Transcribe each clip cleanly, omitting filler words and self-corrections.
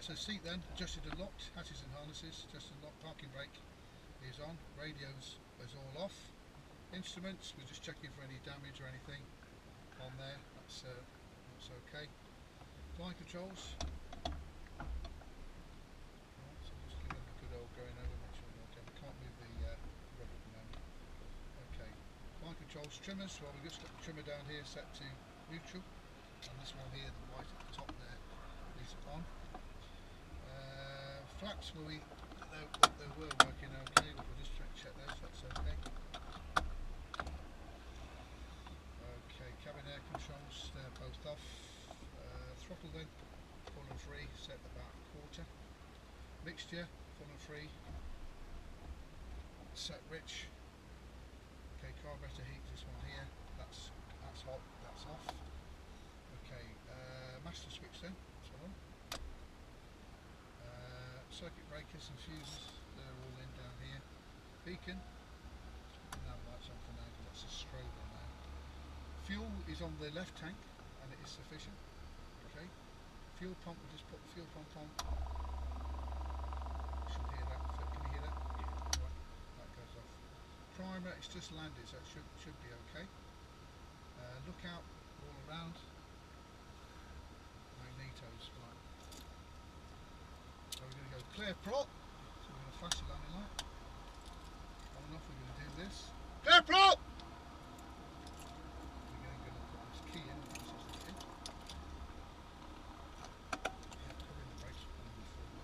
Right, so seat then, adjusted and locked, hatches and harnesses, adjusted and locked, parking brake is on, radios is all off. Instruments, we're just checking for any damage or anything on there, that's okay. Flying controls. Right, so just give them a good old going over, make sure they're okay. We can't move the rubber at the moment. Okay, flying controls, trimmers, well we've just got the trimmer down here set to neutral, and this one here, the white at the top there, is on. Flaps, well, they were working okay, but we'll just check those, that's okay. Okay, cabin air controls, they're both off. Throttle then, full and free, set about a quarter. Mixture, full and free, set rich. Okay, carburetor heat, this one here, that's hot, that's off. Okay, master switch then, that's on. Circuit breakers and fuses, they're all in down here. Beacon, now lights on for now because that's a strobe on now. Fuel is on the left tank and it is sufficient. Okay, fuel pump, we'll just put the fuel pump on. Should hear that, can you hear that? Yeah. Right, that goes off. Primer, it's just landed so it should be okay. Lookout all around. Magnetos, right. So we're going to go clear prop, so we're going to flash the landing light. On and off we're going to do this. Clear prop! We're going to put this key in, this is the key. Yeah, covering the brakes and then forward.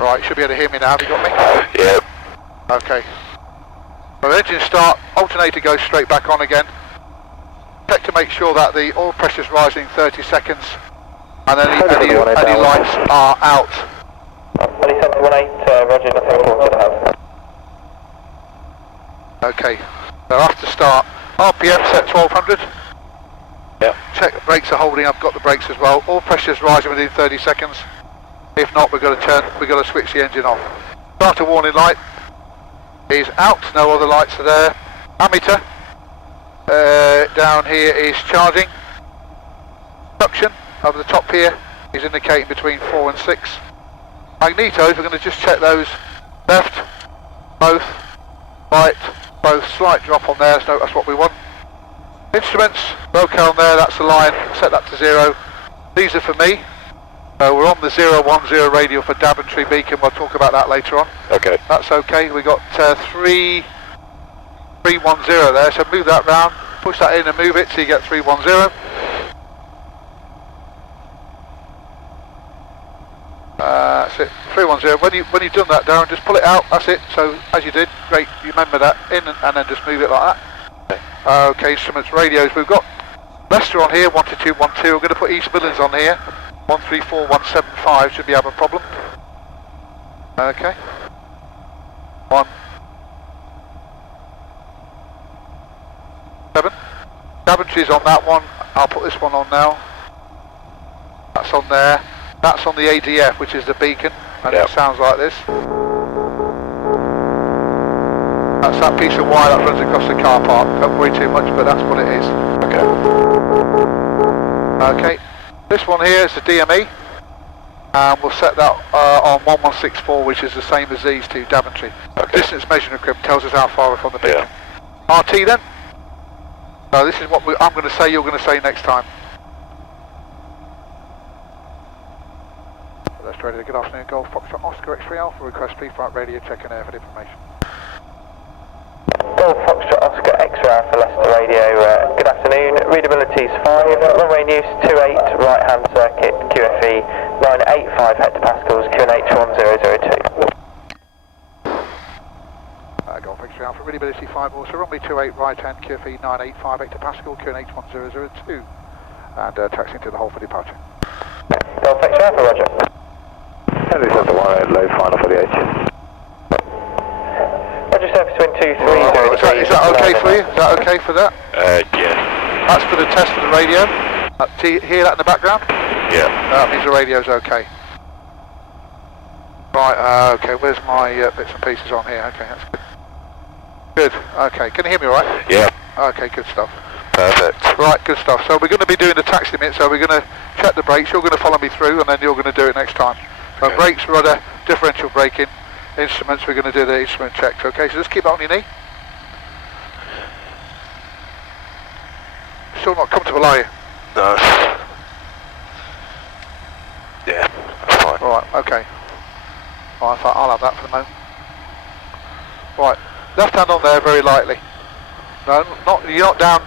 Right, you should be able to hear me now, have you got me? Yeah. Okay. So engine start, alternator goes straight back on again. Check to make sure that the oil pressure is rising 30 seconds and any lights are out. 2718, roger, nothing more to have. Okay, so after start, RPM set 1200. Yeah. Check the brakes are holding, I've got the brakes as well. Oil pressure is rising within 30 seconds. If not, we've got to switch the engine off. Starter warning light is out, no other lights are there. Ammeter down here is charging. Suction over the top here is indicating between 4 and 6. Magnetos, we're going to just check those. Left, both, right, both. Slight drop on there, so that's what we want. Instruments, okay on there, that's the line, set that to 0. These are for me. We're on the 010 radial for Daventry Beacon, we'll talk about that later on. Okay. That's okay, we got 310 there, so move that round, push that in and move it so you get 310. That's it, 310. When you've done that, Darren, just pull it out, that's it. So, as you did, great, you remember that, in and then just move it like that. Okay, instruments, radios, we've got Leicester on here, 12212, we're going to put East Midlands on here. 134175 should be having a problem. Okay. 1 7. Daventry's on that one. I'll put this one on now. That's on there. That's on the ADF, which is the beacon, and it sounds like this. That's that piece of wire that runs across the car park. Don't worry too much, but that's what it is. Okay. This one here is the DME, and we'll set that on 1164, which is the same as these two, Daventry. Distance measuring equipment tells us how far we're from the beacon. RT then. So this is what I'm going to say, you're going to say next time. Let's ready to good afternoon, Golf Foxtrot Oscar X-Ray Alpha, request pre-flight radio check and airfield information. Golf Foxtrot Oscar X-Ray Alpha Leicester radio, good afternoon, readability is 5, runway news 28, right hand circuit, QFE 985 hectopascals, QNH 1002. Golf X-Ray Alpha, readability 5 also, runway 28, right hand, QFE 985 hectopascal, QNH 1002, and taxiing to the hole for departure. Golf X-Ray Alpha, roger. Henry 718, low final for the H. Roger, surface wind 2303. Is that okay for you? Is that okay for that? Yeah. That's for the test for the radio. Hear that in the background? Yeah. That means the radio's okay. Right, okay, where's my bits and pieces on here? Okay, that's good. Good, okay, can you hear me all right? Yeah. Okay, good stuff. Perfect. Right, good stuff. So we're going to be doing the taxi minute, so we're going to check the brakes, you're going to follow me through, and then you're going to do it next time. So Okay. brakes, rudder, differential braking, instruments, we're going to do the instrument checks, okay? So just keep it on your knee. Still not comfortable, are you? No. Yeah, that's fine. Right, okay. Right, so I'll have that for the moment. Right, left hand on there very lightly. No, you're not down,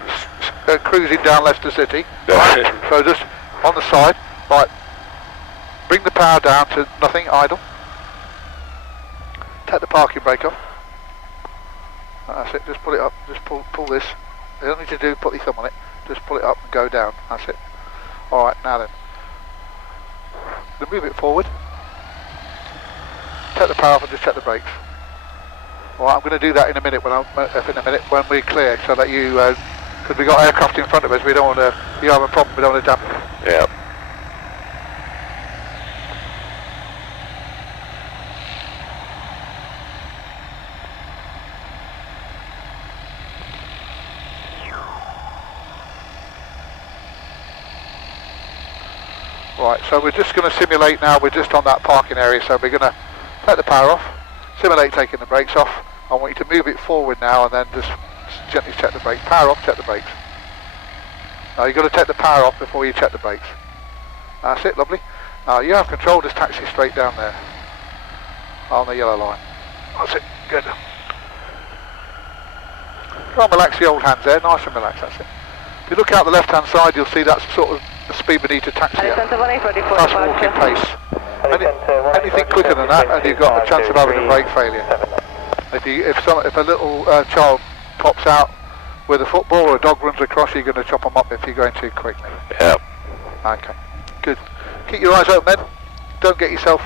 cruising down Leicester City. Right? So just on the side, right. Bring the power down to nothing, idle. Take the parking brake off. That's it, just pull it up, just pull this. You don't need to put your thumb on it, just pull it up and go down, that's it. Alright, now then. Then move it forward. Take the power off and just check the brakes. Alright, I'm going to do that in a minute when we're clear, so that you, because we've got aircraft in front of us, we don't want to, you have a problem, we don't want to dampen. Yeah. Right, so we're just going to simulate now, we're just on that parking area, so we're going to take the power off, simulate taking the brakes off. I want you to move it forward now and then just gently check the brakes. Power off, check the brakes. Now you've got to take the power off before you check the brakes. That's it, lovely. Now you have control, just taxi straight down there on the yellow line. That's it, good. Try and relax the old hands there, nice and relaxed, that's it. If you look out the left hand side, you'll see that's sort of the speed we need to taxi at. Nice walking pace. Anything quicker than that and you've got a chance of having a brake failure. If a little child pops out with a football or a dog runs across, you're going to chop them up if you're going too quickly. Yeah. Okay, good. Keep your eyes open then. Don't get yourself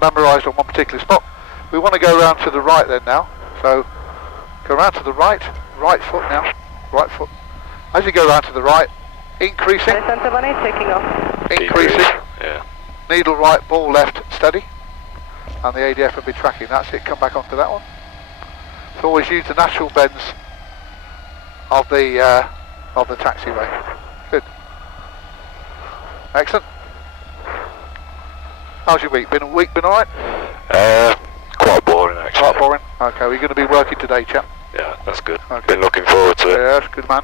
memorised on one particular spot. We want to go around to the right then now. So go around to the right foot now, right foot. As you go around to the right, increasing, taking off. increasing, Yeah. needle right, ball left, steady. And the ADF will be tracking. That's it, come back onto that one. So always use the natural bends of the taxiway. Good. Excellent. How's your week? Been alright? Quite boring actually. Quite boring? Okay, we're going to be working today, chap. Yeah, that's good. Okay. Been looking forward to it. Yes, good man.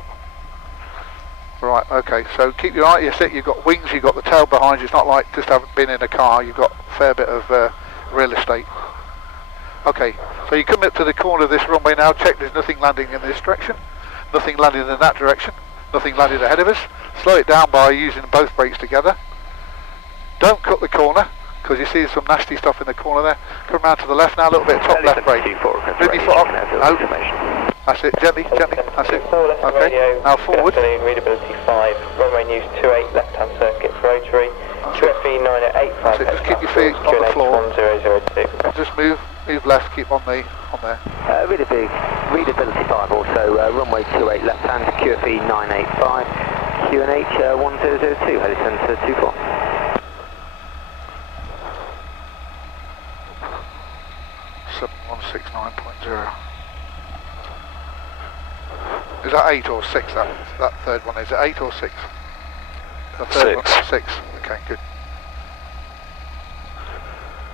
Right, okay, so keep your eye, you've got wings, you've got the tail behind you, it's not like just having been in a car, you've got a fair bit of real estate. Okay, so you come up to the corner of this runway now, check there's nothing landing in this direction, nothing landing in that direction, nothing landing ahead of us. Slow it down by using both brakes together. Don't cut the corner, because you see some nasty stuff in the corner there. Come round to the left now, a little bit top left brake. Move your foot up. No. That's it, gently, that's it. Okay, now forward. Afternoon, readability 5, runway news 28, left hand circuit for rotary, QFE 9885. That's it, just keep your feet on the floor. 1002. Just move left, keep on there. Readability 5 also, runway 28 left hand, QFE 985, QNH 1002, Helicentre 24. Is that 8 or 6, that third one? Is it 8 or 6? The third 6. one? 6. Okay, good.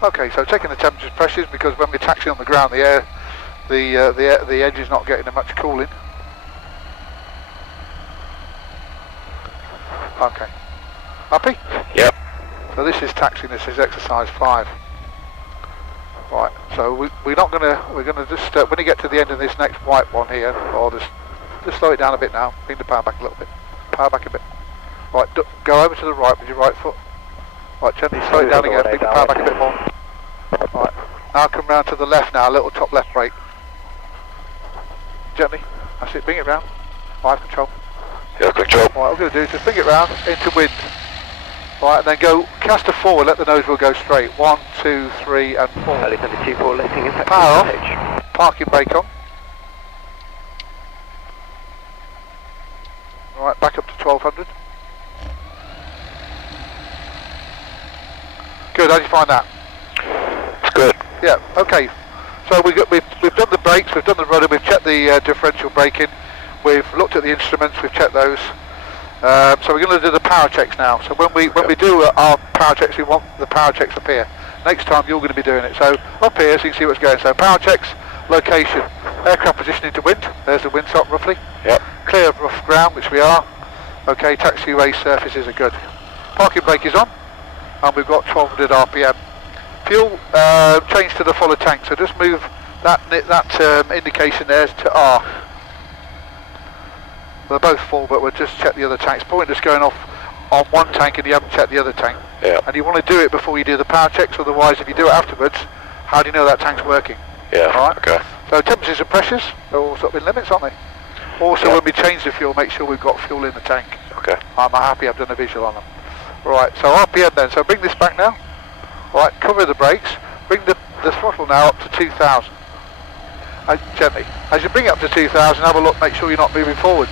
Okay, so checking the temperature pressures, because when we're taxiing on the ground, the edge is not getting much cooling. Okay. Happy? Yep. So this is taxiing, this is exercise 5. Right, so we're going to just, when you get to the end of this next white one here, or just slow it down a bit now, bring the power back a little bit, power back a bit. Right, go over to the right with your right foot. Right, gently slow it down again, bring the power back a bit more. Right, now come round to the left now, a little top left brake. Gently, that's it, bring it round. Right, control. Yeah, control. Right, what we're going to do is just bring it round into wind. Right, and then go caster forward, let the nose wheel go straight. 1, 2, 3 and 4. Helicentre 24, lifting impact. Power off, parking brake on. Right, back up to 1200. Good, how do you find that? Yeah, okay. So we've done the brakes, we've done the rudder, we've checked the differential braking, we've looked at the instruments, we've checked those. So we're going to do the power checks now. So when we do our power checks, we want the power checks up here. Next time you're going to be doing it. So up here, so you can see what's going. So power checks, location, aircraft positioning to wind. There's the wind top roughly. Yep. Clear of rough ground, which we are. Okay, taxiway surfaces are good. Parking brake is on, and we've got 1200 RPM. Fuel change to the full tank. So just move that indication there to R. They're both full, but we'll just check the other tanks. Point just going off on one tank and you haven't checked the other tank. Yeah. And you want to do it before you do the power checks, otherwise if you do it afterwards, how do you know that tank's working? Yeah, Alright? okay. So temperatures and pressures, they're all sort of in limits, aren't they? Also, when we change the fuel, make sure we've got fuel in the tank. Okay. I'm happy I've done a visual on them. Right, so RPM then, so bring this back now. Right, cover the brakes, bring the throttle now up to 2000. Gently. As you bring it up to 2000, have a look, make sure you're not moving forward.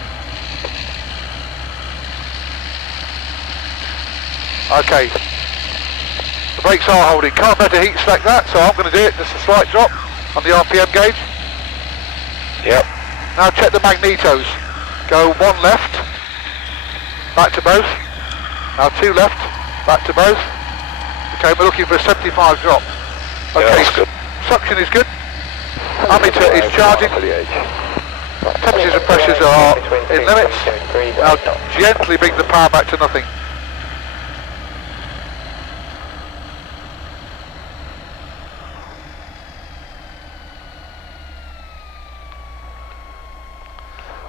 Okay, the brakes are holding. Can't better heat select that, so I'm going to do it. Just a slight drop on the RPM gauge. Yep. Now check the magnetos. Go one left, back to both. Now two left, back to both. Okay, we're looking for a 75 drop. Okay, Yeah, that's good. Suction is good. Ammeter is charging. Temperatures and pressures are in limits. Now gently bring the power back to nothing.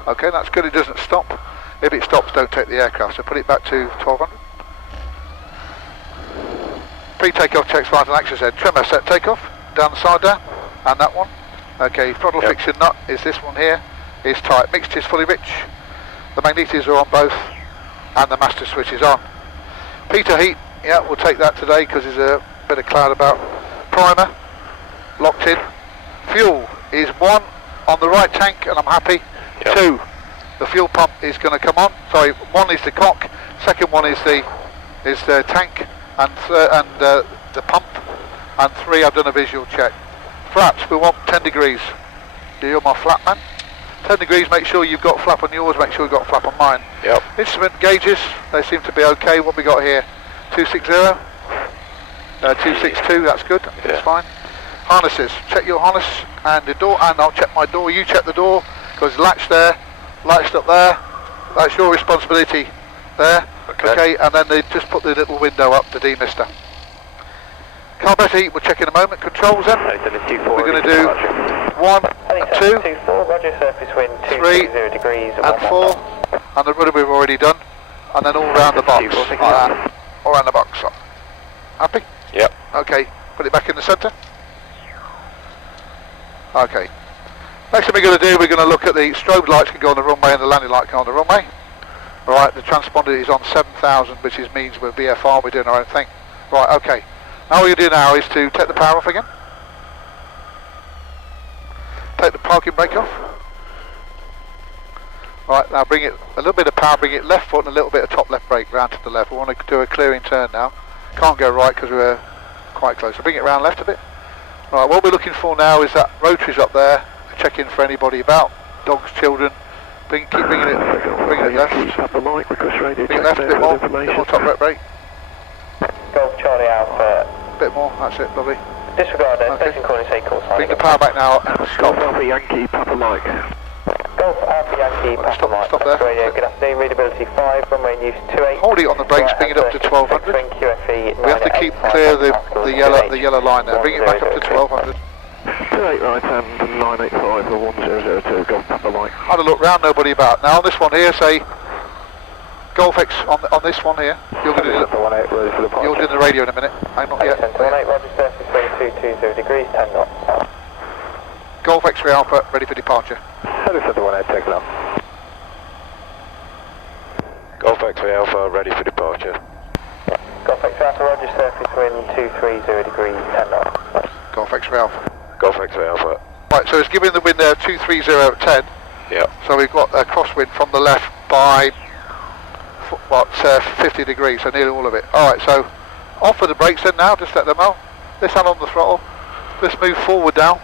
Okay, that's good, it doesn't stop. If it stops, don't take the aircraft, so put it back to 1200. Pre-takeoff checks, flight and access head. Tremor set takeoff, down the side there, and that one. Okay, throttle friction nut is this one here, is tight. Mixture is fully rich. The magnetos are on both, and the master switch is on. Pitot heat, yeah, we'll take that today because there's a bit of cloud about. Primer, locked in. Fuel is 1 on the right tank, and I'm happy. Yep. 2, the fuel pump is going to come on. Sorry, 1 is the cock, second one is the tank, and the pump, and 3 I've done a visual check. Flaps, we want 10 degrees. You're my flap man. 10 degrees, make sure you've got flap on yours, make sure you've got flap on mine. Yep. Instrument gauges, they seem to be okay. What we got here? 260, 262, that's good, that's fine. Harnesses, check your harness and the door, and I'll check my door. You check the door, because latch there, latched up there, that's your responsibility there. Okay, and then they just put the little window up, the demister. Carburetor heat, we'll check in a moment. Controls then, we're going to do 1, 2, 3, and 4, and the rudder we've already done, and then all round the box, like that, all round the box. Happy? Yep. Okay, put it back in the centre. Okay. Next thing we're going to do, we're going to look at the strobe lights can go on the runway and the landing light can go on the runway. Right, the transponder is on 7,000, which means we're VFR, we're doing our own thing. Right, okay. Now what you do now is to take the power off again. Take the parking brake off. Right, now bring it, a little bit of power, bring it left foot and a little bit of top left brake round to the left. We want to do a clearing turn now. Can't go right because we're quite close. So bring it round left a bit. Right, what we're looking for now is that rotaries up there. Check in for anybody about, dogs, children. Keep bringing it left. Bring it left a bit more top left brake. Golf Charlie Alpha. Bit more, that's it, lovely. Disregard station calling, say call sign. Bring the power back now and stop. Alpha Yankee, Papa Mike. Golf Alpha Yankee, Papa Mike. Stop there. Radio, good afternoon, readability 5, runway news 28. Hold it on the brakes, bring it up to 1200. We have to keep clear the yellow line there. Bring it back up to 1200. 28 right hand, 985 or 1002, Golf Papa Mike. Had a look round, nobody about. Now on this one here, say Golf X on this one here. You're going to do you'll do the radio in a minute. I'm not yet. 18, Roger, surface wind 220 degrees, 10 knots. Golf X-ray Alpha, ready for departure. Hello, 18, take off. Golf X-ray Alpha, ready for departure. Golf X-ray Alpha, Roger, surface wind 230 degrees, 10 knots. Golf X-ray Alpha. Golf X-ray Alpha. Right, so it's giving the wind there 230 at 10. Yep. So we've got a crosswind from the left by 50 degrees, so nearly all of it. Alright, so off with the brakes then now, just let them out. This hand on the throttle. Let's move forward now.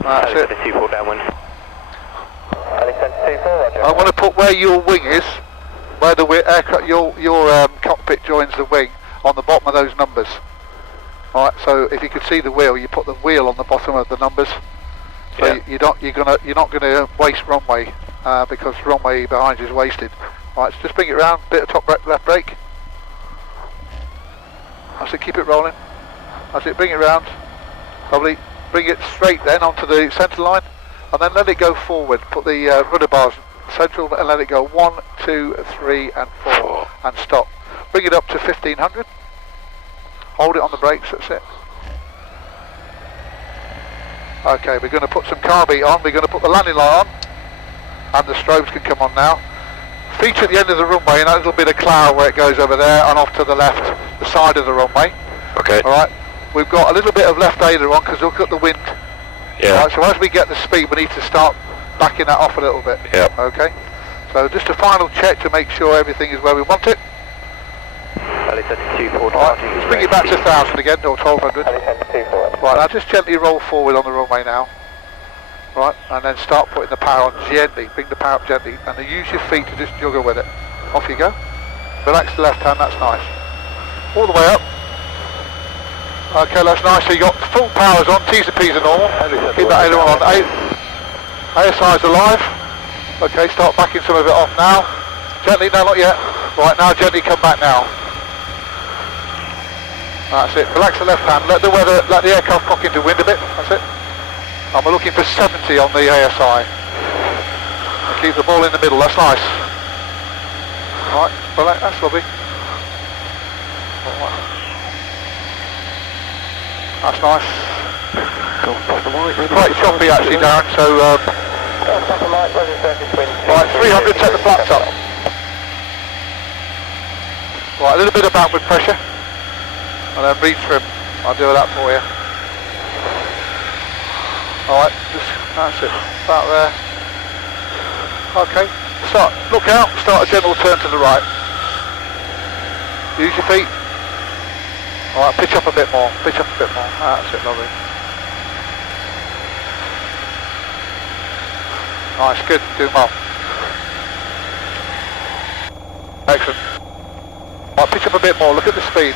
That's it. 24 downwind. I want to put where your wing is, where the aircraft, your cockpit joins the wing, on the bottom of those numbers. Alright, so if you could see the wheel, you put the wheel on the bottom of the numbers. So Yeah. you're not gonna waste runway because runway behind you is wasted. Alright, so just bring it round, bit of top left brake. That's it, keep it rolling. That's it, bring it round. Probably bring it straight then onto the centre line, and then let it go forward. Put the rudder bars central and let it go 1, 2, 3 and 4 and stop. Bring it up to 1500. Hold it on the brakes, that's it. Okay, we're going to put some car beat on, we're going to put the landing light on, and the strobes can come on now. Feature at the end of the runway, and that little bit of cloud where it goes over there, and off to the left, the side of the runway. Okay. Alright, we've got a little bit of left aileron because we've got the wind. Yeah. Right, so as we get the speed, we need to start backing that off a little bit. Yeah. Okay, so just a final check to make sure everything is where we want it. Alright, Let's bring it back to 1000 again, or 1200. Right, now just gently roll forward on the runway now. Right, and then start putting the power on gently. Bring the power up gently, and then use your feet to just juggle with it. Off you go. Relax the left hand, that's nice. All the way up. Okay, that's nice. So you got full powers on, T's and P's are normal. Keep that aileron on. ASI's alive. Okay, start backing some of it off now. Gently, no, not yet. Right, now gently come back now. That's it. Relax the left hand. Let the aircraft cock into wind a bit. That's it. And we're looking for 70 on the ASI. And keep the ball in the middle. That's nice. Right, relax. That's lovely. Right. That's nice. Quite choppy actually, Darren. So, right, 300. Take the flaps up. Right, a little bit of backward pressure. And then retrim. I'll do that for you. Alright, that's it. About there. Okay. Look out, start a gentle turn to the right. Use your feet. Alright, pitch up a bit more. Pitch up a bit more. That's it, lovely. Nice, good, doing well. Excellent. Alright, pitch up a bit more, look at the speed.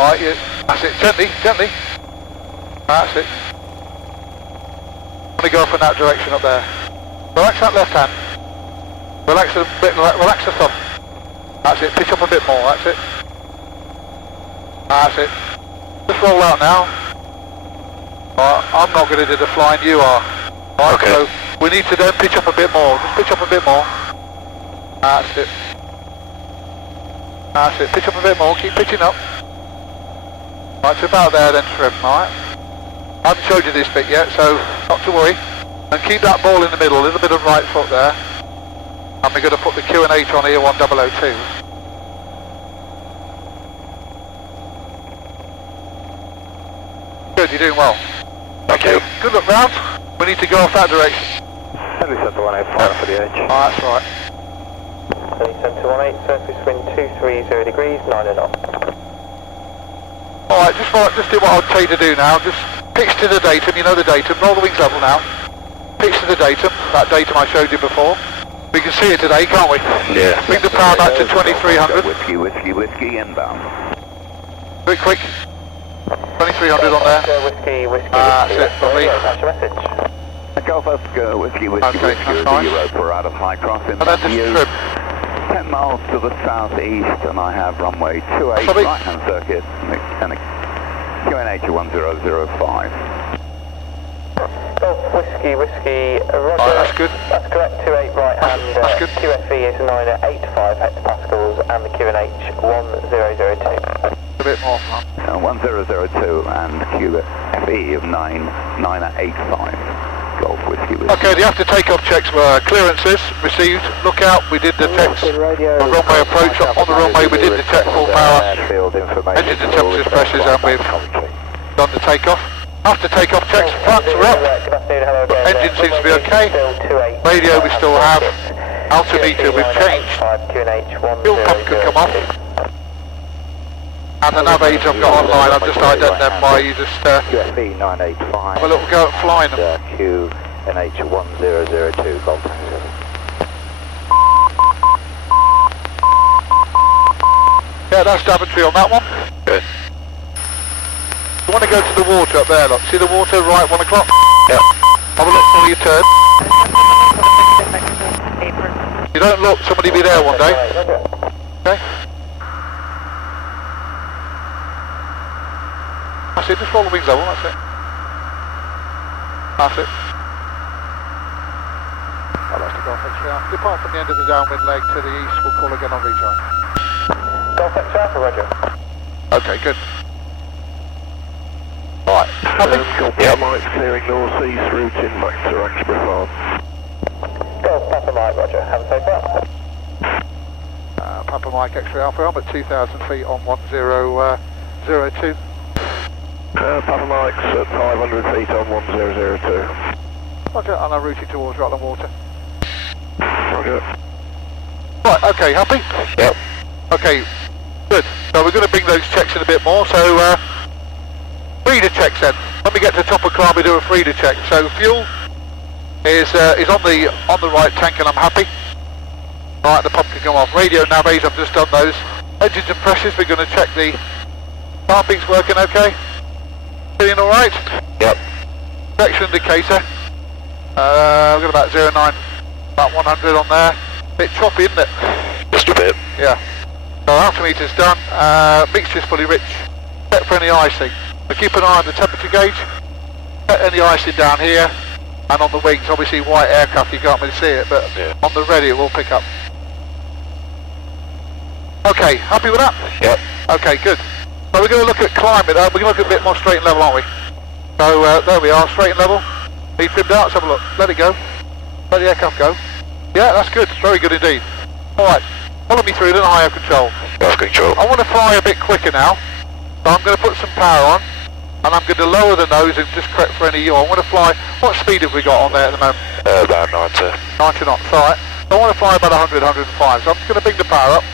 Alright, that's it, gently. That's it. Let me go off in that direction up there. Relax that left hand. Relax a bit, relax the thumb. That's it, pitch up a bit more, that's it. That's it. Just roll out now. Alright, I'm not going to do the flying, you are. Alright, okay. So we need to then pitch up a bit more. Just pitch up a bit more. That's it. That's it, pitch up a bit more, keep pitching up. Right, so about there then trim, alright? I haven't showed you this bit yet, so not to worry. And keep that ball in the middle, a little bit of right foot there. And we're going to put the Q&H on here 1002. Good, you're doing well. Okay, good look round. We need to go off that direction. Heavy Centre 185 for the edge. Oh, that's right. Heavy Centre 18, surface wind 230 degrees, 9 and off. Alright, just do what I'll tell you to do now. Just pitch to the datum, you know the datum. Roll the wings level now. Pitch to the datum, that datum I showed you before. We can see it today, can't we? Yeah. Bring the power back to 2300. Whiskey inbound. Do it quick. 2300 on there. Whiskey, That's it, lovely. That's your message. Golf Oscar, whiskey, Okay, that's nice. We're out of high crossing. And then just trim. 10 miles to the southeast, and I have runway 28 Lovely. right-hand circuit, and a QNH 1005. Golf Whiskey, Roger. That's good. That's correct, 28 right hand. That's good. QFE is 985 hectopascals and the QNH 1002. A bit more. 1002 and QFE of 985. Golf Whiskey. Okay, the after takeoff checks were clearances received. Look out, we did the checks. The runway approach on the runway, we did the check full power. Engine and temperatures, pressures, and we've done the takeoff. After takeoff checks, flaps are up. Engine seems to be okay. Radio we still have. Altimeter we've changed. Fuel pump could come off. And the nav aids I've got online, I've just identified them by you just QFE 985. have a little go at flying them. QNH1002, Golf Tango. Yeah, that's Daventry on that one. Good. You want to go to the water up there, look. See the water right 1 o'clock? Yep. Have a look before you turn. You don't look, somebody be there one day. Okay? That's it, just roll the wings level, that's it. That's it. Oh, that's the Golf X-ray. Depart from the end of the downwind leg to the east, we'll call again on recharge. Golf X-ray Alpha, roger. Okay, good. Alright, happy? Yeah, Mike's clearing north-east, routing back to Axborough Farm. Golf Papa Mike, roger. Have a safe flight. Papa Mike X-ray Alpha, I'm at 2,000 feet on 1002. Papa Mike's at 500 feet on 1002. Roger, and I'm routing towards Rutland Water. Roger. Right, okay, happy? Yep. Okay, good. So we're going to bring those checks in a bit more, so feeder checks then. When we get to the top of climb we do a feeder check. So fuel is on the right tank and I'm happy. Right, the pump can come off. Radio navies, I've just done those. Engines and pressures, we're going to check the pumping's working okay. Feeling alright? Yep. Direction indicator. We've got about 09, about 100 on there. Bit choppy, isn't it? Just a bit. Yeah. So altimeter's done, mixture's fully rich. Check for any icing. So keep an eye on the temperature gauge. Check any icing down here. And on the wings, obviously white aircraft, you can't really see it, but yeah. On the ready it will pick up. Okay, happy with that? Yep. Okay, good. So we're going to look at climate, we're going to look at a bit more straight and level, aren't we? So there we are, straight and level. Are you trimmed out? Let's have a look. Let it go. Let the aircraft go. Yeah, that's good. Very good indeed. Alright, follow me through, then I have control. Off control. I want to fly a bit quicker now. So I'm going to put some power on. And I'm going to lower the nose and just correct for any yaw. I want to fly, what speed have we got on there at the moment? About 90. 90 knots, alright. So I want to fly about 100, 105. So I'm just going to bring the power up.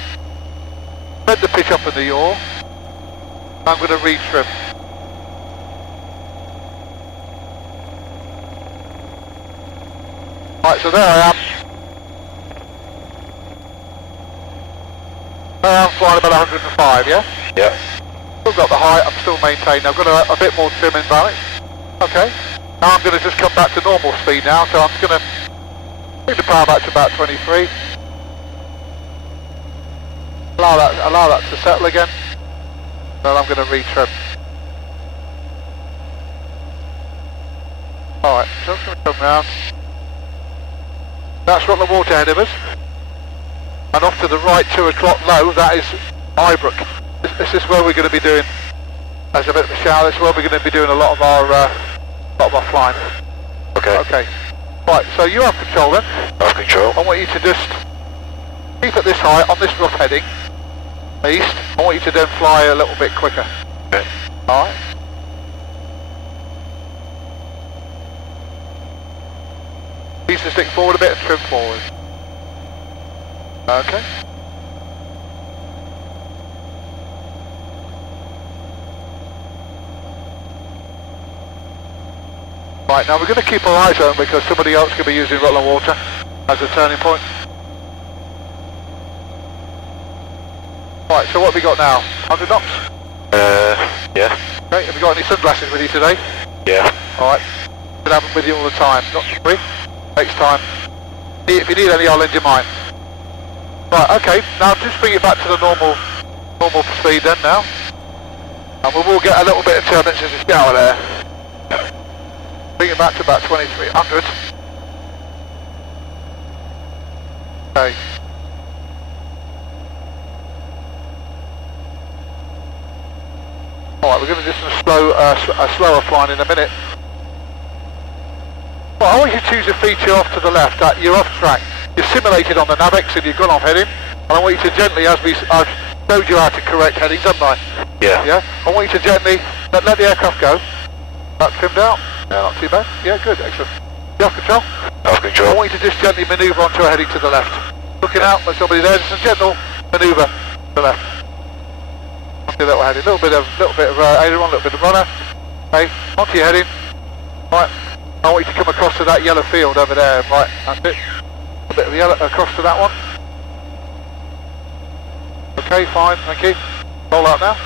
Bend the pitch up in the yaw. And I'm going to retrim. Right, so there I am. There I am flying about 105, yeah? Yep. Still got the height, I'm still maintaining. I've got a bit more trim in balance. Okay. Now I'm going to just come back to normal speed now, so I'm just going to bring the power back to about 23. Allow that to settle again. Then I'm going to retrim. Alright, so I'm going to come round. That's Rutland Water ahead of us. And off to the right, 2 o'clock low, that is Ibrook. This is where we're going to be doing, as a bit of a shower, this is where we're going to be doing a lot of our flying. Okay. Okay. Right, so you have control then. Off control. I want you to just keep at this height, on this rough heading, east. I want you to then fly a little bit quicker. Okay. Alright. Ease the stick forward a bit and trim forward. Okay. Right, now we're going to keep our eyes open because somebody else could be using Rutland Water as a turning point. Right, so what have we got now? 100 knots? Yeah. Okay, have you got any sunglasses with you today? Yeah. Alright, should have them with you all the time, not free. Takes time. If you need any, I'll lend you mine. Right, okay, now just bring it back to the normal speed then now. And we will get a little bit of turbulence as a shower there. Bring it back to about 2300. Okay. Alright, we're going to do some slower flying in a minute. Well, I want you to choose a feature off to the left. You're off track. You're simulated on the Navex and you've gone off heading. And I want you to gently, I've showed you how to correct headings, haven't I? Yeah. Yeah? I want you to gently let the aircraft go. That's trimmed out. Yeah, not too bad. Yeah, good, excellent. You have control? Off I control. want you to just gently manoeuvre onto a heading to the left. Looking out, there's somebody there, just a gentle manoeuvre to the left. Do a little heading, little bit of aileron, little bit of runner. Okay, onto your heading. Right, I want you to come across to that yellow field over there. Right, that's it. A bit of yellow across to that one. Okay, fine, thank you. Roll out now.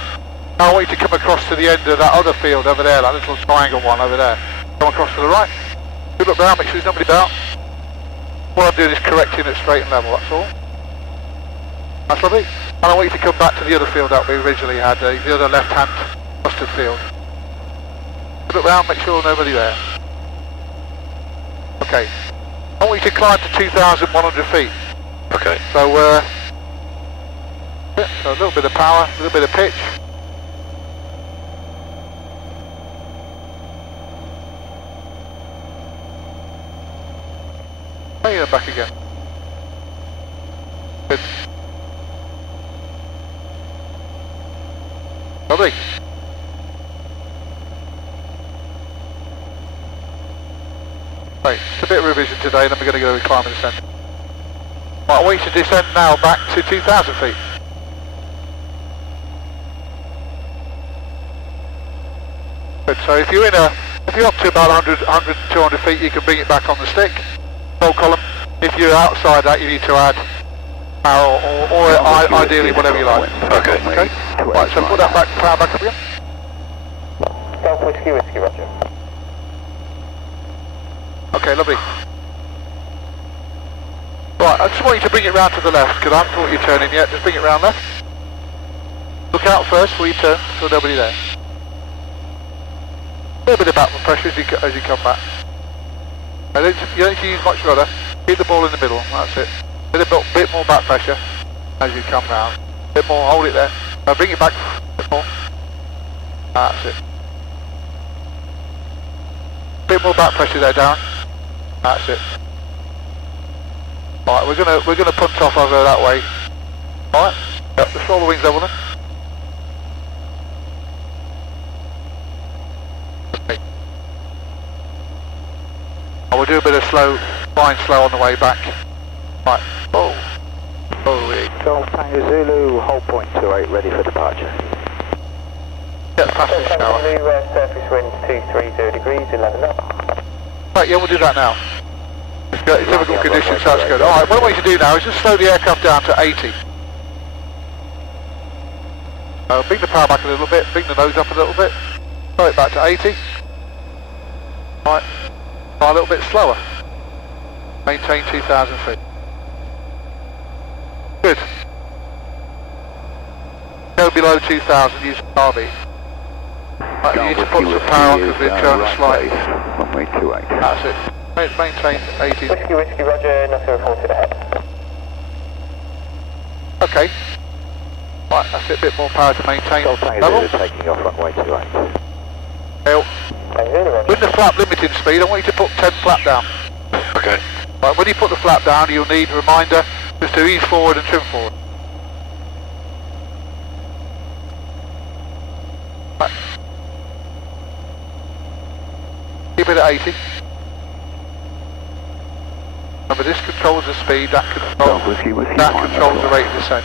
Now I want you to come across to the end of that other field over there, that little triangle one over there. Come across to the right. Good look down, make sure there's nobody about. What I'm doing is correcting it straight and level, that's all. That's lovely. And I want you to come back to the other field that we originally had, the other left-hand mustard field. Look round, make sure nobody there. Okay. I want you to climb to 2,100 feet. Okay. So, yeah, so a little bit of power, a little bit of pitch. Bring it back again. Good. Lovely. Right, it's a bit of revision today, then we're going to go to climb and descend. Right, I want you to descend now back to 2,000 feet. Good, so if you're up to about 100, 200 feet, you can bring it back on the stick. Roll column. If you're outside that, you need to add power or ideally whatever you like. Okay. Okay. Right, so put that power back up again. Golf Whiskey, roger. Okay, lovely. Right, I just want you to bring it round to the left, because I haven't thought you're turning yet. Just bring it round left. Look out first before you turn, so there's nobody there. A little bit of backward pressure as you come back. You don't need to use much rudder. Keep the ball in the middle, that's it. A bit more back pressure as you come round. A bit more, hold it there. Now bring it back a bit more. That's it. A bit more back pressure there, Darren. That's it. Alright, we're gonna punt off over that way. Alright? Yep, just roll the wings level then. Okay. I will do a bit of flying slow on the way back. Right. Oh. Golf Tango Zulu, hold point 28, ready for departure. Get past this shower. Surface wind 230 degrees, 11 knots. Right, yeah, we'll do that now. It's difficult conditions, so that's good. Alright, what I want you to do now is just slow the aircraft down to 80. Bring the power back a little bit, bring the nose up a little bit. Slow it back to 80. Alright, fly a little bit slower. Maintain 2,000 feet. Good. Go below 2,000, use RV. Right, you need to put some power on because we're current slightly. Runway 28. That's it. Maintain 80. Whiskey, roger, nothing reported ahead. Okay. Right, that's it, a bit more power to maintain Golf Tango level. Zulu taking off runway 28. Hill. With the flap limiting speed, I want you to put 10 flap down. Okay. Right, when you put the flap down, you'll need a reminder just to ease forward and trim forward. Right. Keep it at 80. Remember, this controls the speed, that controls the rate of descent.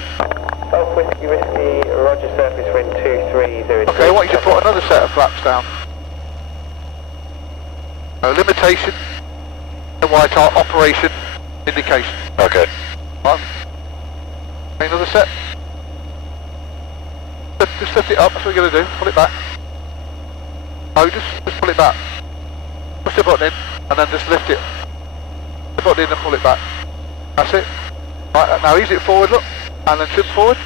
Golf Whiskey, roger, surface wind 230. Okay, I want you to put another set of flaps down. No limitation, the white operation indication. Okay. One. Another set. Just lift it up, that's what you're going to do. Pull it back. No, just pull it back. Push the button in, and then just lift it. The button in and pull it back. That's it. Right, now ease it forward, look. And then trim forward.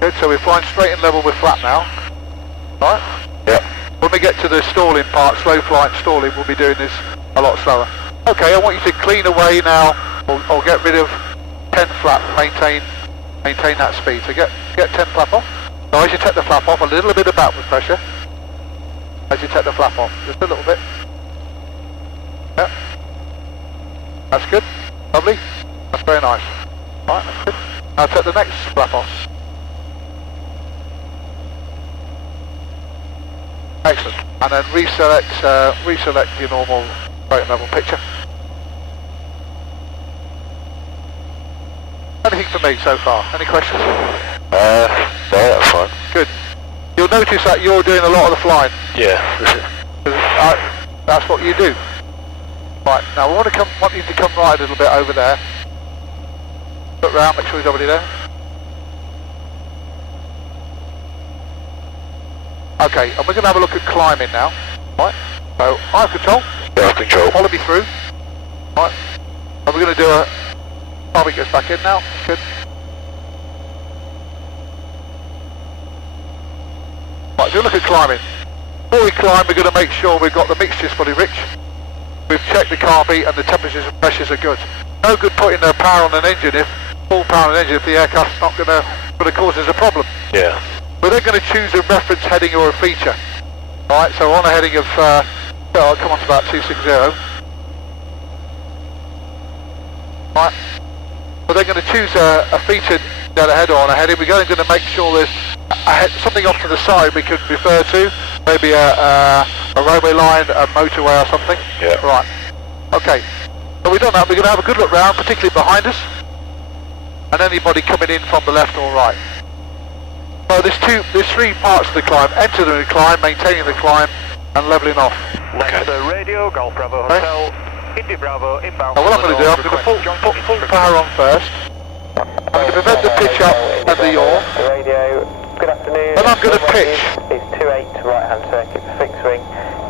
Good, so we're flying straight and level with flap now. Right? Yep. When we get to the stalling part, slow flight and stalling, we'll be doing this a lot slower. Okay, I want you to clean away now, or get rid of 10 flap, maintain that speed. So get 10 flap off. So as you take the flap off, a little bit of backward pressure. As you take the flap off, just a little bit. Yep. That's good. Lovely. That's very nice. Right, that's good. Now take the next flap off. Excellent. And then reselect your normal rate and level picture. Anything for me so far? Any questions? No, that's fine. Good. You'll notice that you're doing a lot of the flying. Yeah. That's what you do. Right, now I want you to come right a little bit over there. Look round, make sure there's nobody there. Okay, and we're going to have a look at climbing now. Right, so I have control. Yeah, control. Follow me through. Right, and we're going to do a... Bobby gets back in now, good. Right, so look at climbing. Before we climb, we're going to make sure we've got the mixtures fully rich. We've checked the car beat and the temperatures and pressures are good. No good putting the power on an engine full power on an engine if the aircraft's not going to cause us a problem. Yeah. We're then going to choose a reference heading or a feature. Alright, so on a heading of, I'll come on to about 260. Right. We're then going to choose a feature down ahead or on a heading. We're going to make sure there's something off to the side we could refer to. Maybe a railway line, a motorway or something. Yeah. Right. Okay. So we've done that. We're going to have a good look round, particularly behind us. And anybody coming in from the left or right. So there's three parts of the climb. Enter the climb, maintaining the climb, and levelling off. Okay. Radio, Golf Bravo Hotel, Indy Bravo, inbound. Now what I'm going to do, I'm going to put full power on first. I'm going to prevent the pitch up and the yaw. Radio, good afternoon. Then I'm going to pitch. It's 28 right-hand circuit for fixed wing.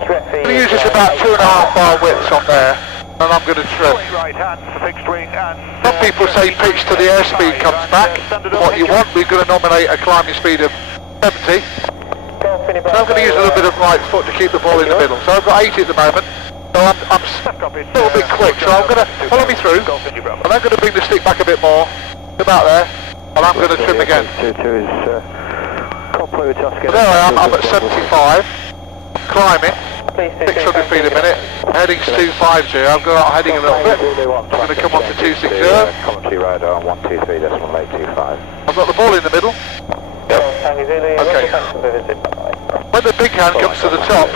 QFE. I'm going to use this about 2.5 bar widths on there, and I'm going to trim. Right hand for fixed wing and... Some people say pitch till the airspeed comes back. What you want, we're going to nominate a climbing speed of 70. So I'm going to use a little bit of right foot to keep the ball in the middle. So I've got 80 at the moment. So I'm a little bit quick, so I'm going to follow me through, and I'm going to bring the stick back a bit more, about there, and I'm going to trim again. So there I am, I'm at 75, climbing, 600 feet a minute, heading's 250, I'm heading a little bit, I'm going to come on to 260. Commentary radar on 123.825. I've got the ball in the middle. Okay. When the big hand comes to the top,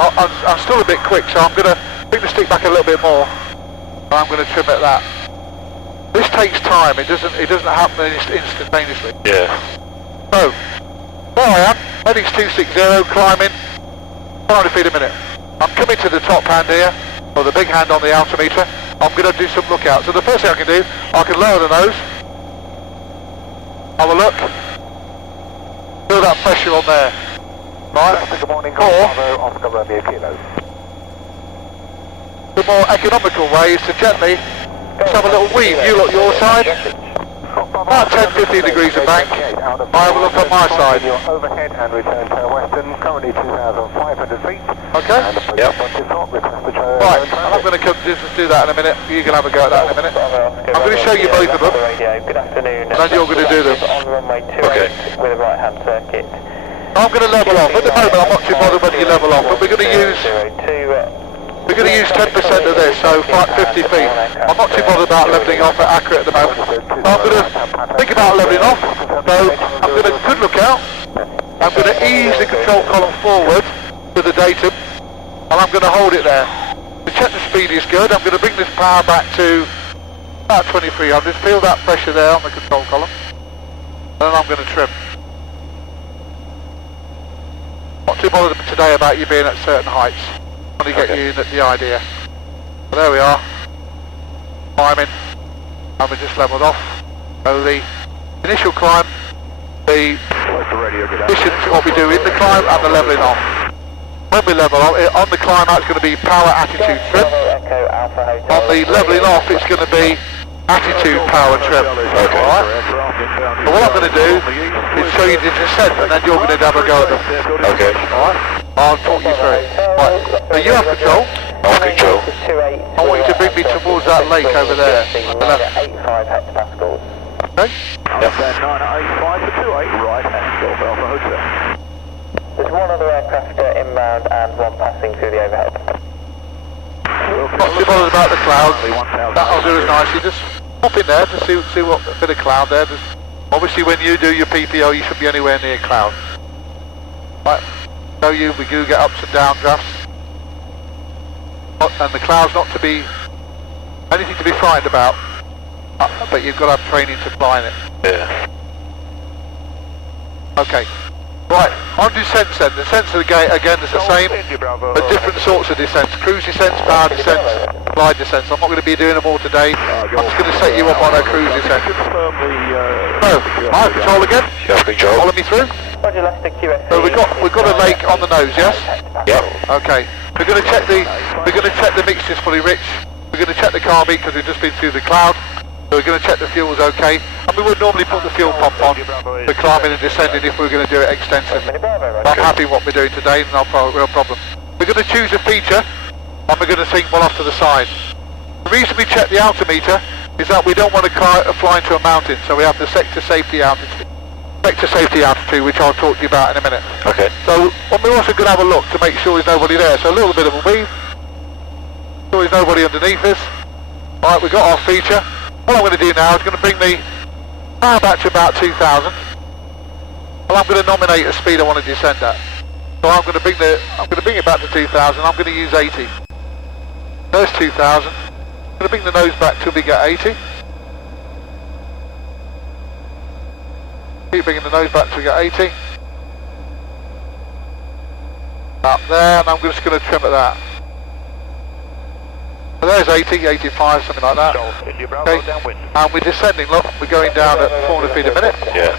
I'm still a bit quick, so I'm going to bring the stick back a little bit more, and I'm going to trim at that. This takes time. It doesn't happen instantaneously. Yeah. So there I am. Heading's 260, climbing 400 feet a minute. I'm coming to the top hand here, or the big hand on the altimeter. I'm going to do some lookout. So the first thing I can do, I can lower the nose. Have a look. Feel that pressure on there. Right? Good morning, Or the more economical way is to gently just have a little weave. You look your side. About 10-15 degrees of bank. I have a look on my side. Overhead and return to Western, currently 2,500 feet. Okay? Yep. Right, and I'm going to come just do that in a minute. You can have a go at that in a minute. I'm going to show you both of them. Good afternoon. And then you're going to do them. On runway 28 with a right-hand circuit. I'm going to level off. At the moment, I'm not too bothered whether you level off, but we're going to use 10% of this, so 50 feet. I'm not too bothered about levelling off at accurate at the moment. I'm going to think about levelling off, so I'm going to good look out. I'm going to ease the control column forward to the datum, and I'm going to hold it there. To check the speed is good, I'm going to bring this power back to about 2300, feel that pressure there on the control column, and then I'm going to trim. Not too bothered today about you being at certain heights. I want to get you in at the idea. So there we are. Climbing. And we just levelled off. So the initial climb, the mission to what we do in the climb and the levelling off. When we level off, on the climb out it's going to be power attitude trim. On the levelling off it's going to be attitude power trim. Okay. Alright? So what I'm going to do is show you the descent and then you're going to have a go at them. Okay. Alright? I'll talk you through it. Right. So you have control. I have control. I want you to bring me towards that lake over there. On the left. 85 hectopascals. Okay? Yep. 985 to 28, right hand, Golf Alpha Hotel. There's one other aircraft inbound and one passing through the overhead. Not too bothered about the clouds. That'll do as nicely. Just pop in there to see what bit of cloud there. Just, obviously when you do your PPL you should be anywhere near cloud. Right. Show you, we do get ups and down drafts. And the clouds not to be anything to be frightened about. but you've got to have training to fly in it. Yeah. Okay. Right, on descents then. The descents again is the same, but different sorts of descents. Cruise descents, power descents, glide descents. I'm not going to be doing them all today. I'm just going to set you up on a cruise descent. So, high control again. Yeah, control. Follow me through. Roger, Leicester QFE. So we've got a lake on the nose, yes? Yep. Okay. We're going to check the mixtures fully rich. We're going to check the carb because we've just been through the cloud. So we're going to check the fuel's okay. And we would normally put the fuel pump on for climbing and descending if we were going to do it extensively. But I'm happy what we're doing today, no real problem. We're going to choose a feature and we're going to sink well off to the side. The reason we check the altimeter is that we don't want to fly into a mountain, so we have the sector safety altitude. Sector safety altitude, which I'll talk to you about in a minute. Okay. So, and we're also going to have a look to make sure there's nobody there. So a little bit of a weave. Sure there's nobody underneath us. Alright, we've got our feature. What I'm going to do now is going to bring the power back to about 2,000. And I'm going to nominate a speed I want to descend at. So I'm going to bring it back to 2,000. I'm going to use 80. There's 2,000. I'm going to bring the nose back till we get 80. Keep bringing the nose back till we get 80. Up there, and I'm just going to trim at that. So there's 80, 85, something like that. Okay. And we're descending, look, we're going down at 400 feet a minute. Yeah.